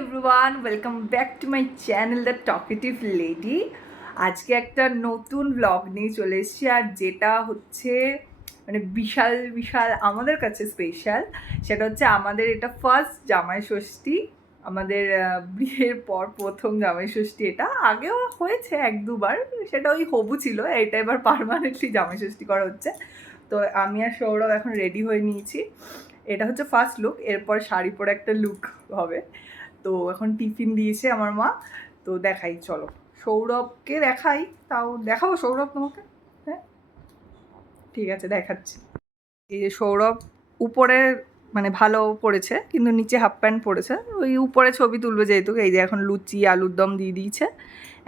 Everyone, welcome back to my channel the talkative lady. আজকে একটা নতুন ব্লগ নিয়ে চলে এসেছি, আর যেটা হচ্ছে মানে বিশাল বিশাল আমাদের কাছে স্পেশাল। সেটা হচ্ছে আমাদের এটা ফার্স্ট জামাই ষষ্ঠী, আমাদের বিয়ের পর প্রথম জামাই ষষ্ঠী। এটা আগেও হয়েছে এক দুবার, সেটা ওই হবু ছিল, এটা এবার পার্মানেন্টলি জামাই ষষ্ঠী করা হচ্ছে। তো আমি আর সৌরভ এখন রেডি হয়ে নিয়েছি। এটা হচ্ছে ফার্স্ট লুক, এরপর শাড়ি পরে একটা লুক হবে। তো এখন টিফিন দিয়েছে আমার মা, তো দেখাই, চলো সৌরভকে দেখাই। তাও দেখাবো সৌরভ তোমাকে? হ্যাঁ ঠিক আছে, দেখাচ্ছি। এই যে সৌরভ উপরে মানে ভালো পড়েছে, কিন্তু নিচে হাফ প্যান্ট পরেছে। ওই উপরে ছবি তুলবে যেহেতু। এই যে এখন লুচি আলুর দম দিয়ে দিয়েছে,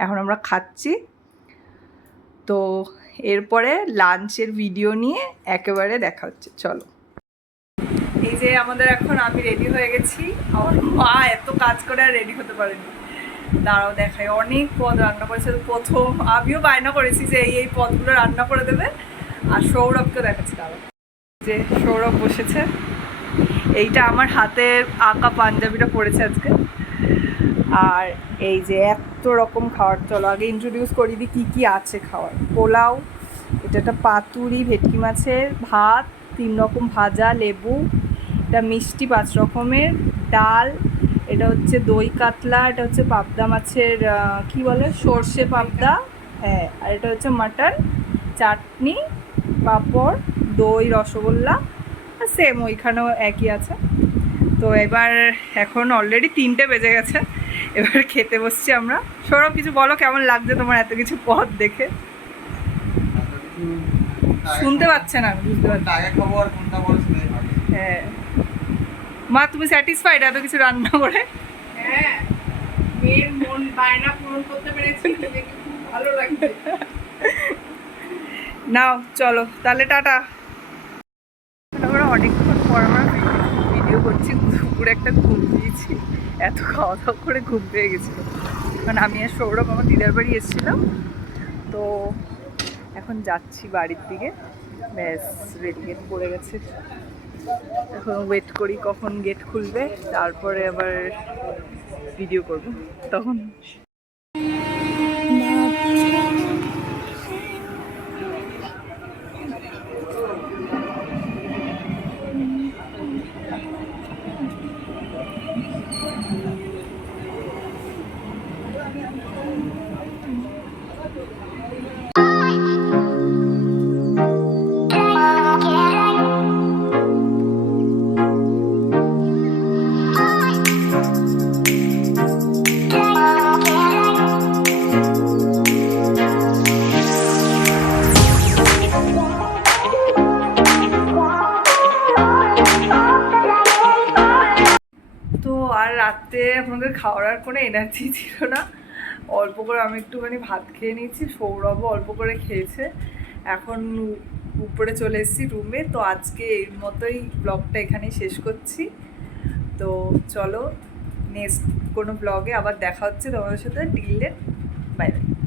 এখন আমরা খাচ্ছি। তো এরপরে লাঞ্চের ভিডিও নিয়ে একেবারে দেখা হচ্ছে, চলো। এই যে আমাদের এখন আমি রেডি হয়ে গেছি। আমার মা এত কাজ করে আর রেডি হতে পারেনি। দাঁড়াও দেখাই, অনেক পদ রান্না করেছে। প্রথম আমিও বায়না করেছি যে এই পদগুলো রান্না করে দেবে, আর সৌরভকে দেখাচ্ছি। দাঁড়াও, যে সৌরভ বসেছে, এইটা আমার হাতের আঁকা পাঞ্জাবিটা পরেছে আজকে। আর এই যে এত রকম খাবার, চলো আগে ইন্ট্রোডিউস করি দিই কী কী আছে খাওয়ার। পোলাও, এটা একটা পাতুরি ভেটকি মাছের, ভাত 3 রকম ভাজা, লেবু, এটা মিষ্টি 5 রকমের, ডাল, এটা হচ্ছে দই কাতলা, এটা হচ্ছে পাবদা মাছের কি বলে সর্ষে পাবদা, হ্যাঁ, আর এটা হচ্ছে মাটন, চাটনি, পাঁপড়, দই, রসগোল্লা, সেম ওইখানেও একই আছে। তো এবার এখন অলরেডি 3টে বেজে গেছে, এবার খেতে বসছি আমরা। সৌরভ কিছু বলো, কেমন লাগছে তোমার এত কিছু পদ দেখে? শুনতে পাচ্ছে না, বুঝতে পারছি। হ্যাঁ মা, তুমি স্যাটিসফাইড এত কিছু রান্না করে? হ্যাঁ, মেয়ের মন বায়না পূরণ করতে পেরেছি, দেখে খুব ভালো লাগছে। নাও চলো তাহলে, টাটা। আমরা অনেকক্ষণ পর আমরা ভিডিও করছি। দুপুরে একটা ঘুম দিয়েছি, এত খাওয়া দাওয়া করে ঘুম পেয়ে গেছিলো। কারণ আমি আর সৌরভ আমার দিদার বাড়ি এসেছিলাম। তো এখন যাচ্ছি বাড়ির দিকে। ব্যাস রেডি গেট পড়ে গেছে, এখন ওয়েট করি কখন গেট খুলবে, তারপরে আবার ভিডিও করব তখন। আর রাতে আমাদের খাওয়ার কোনো এনার্জি ছিল না, অল্প করে আমি একটুখানি ভাত খেয়ে নিয়েছি, সৌরভও অল্প করে খেয়েছে। এখন উপরে চলে এসেছি রুমে। তো আজকে এর মতোই ব্লগটা এখানেই শেষ করছি। তো চলো নেক্সট কোনো ব্লগে আবার দেখা হচ্ছে তোমাদের সাথে। Till then, bye by.